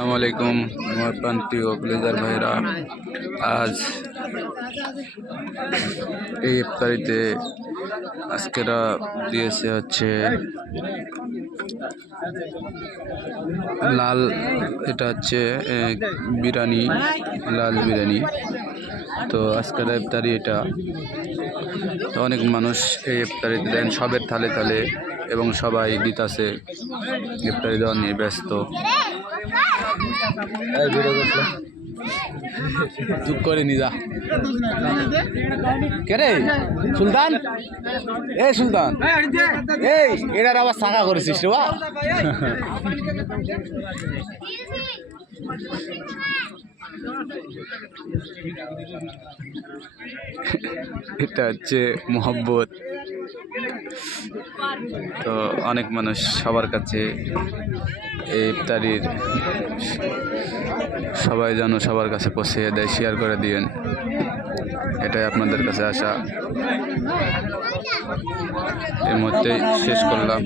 আসসালামু আলাইকুম আমার প্রান্তীয় প্লেজার ভাইরা। আজ এই ইফতারিতে আজকেরা দিয়েছে হচ্ছে লাল, এটা হচ্ছে বিরিয়ানি, লাল বিরিয়ানি। তো আজকের ইফতারি এটা, তো অনেক মানুষ এই ইফতারিতে দেন সবের থালে থালে এবং সবাই দিতাছে, ইফতারি দেওয়া নিয়ে ব্যস্ত। চুপ করে নি যা কে রে সুলতান, সুলতান এই এটার আবার শাখা করেছিস রে বা। এটা হচ্ছে মোহাব্বত। তো অনেক মানুষ সবার কাছে এই ইফতারির সবাই যেন সবার কাছে পৌঁছে দেয়, শেয়ার করে দিয়েন, এটাই আপনাদের কাছে আশা। এই মুহূর্তেই শেষ করলাম।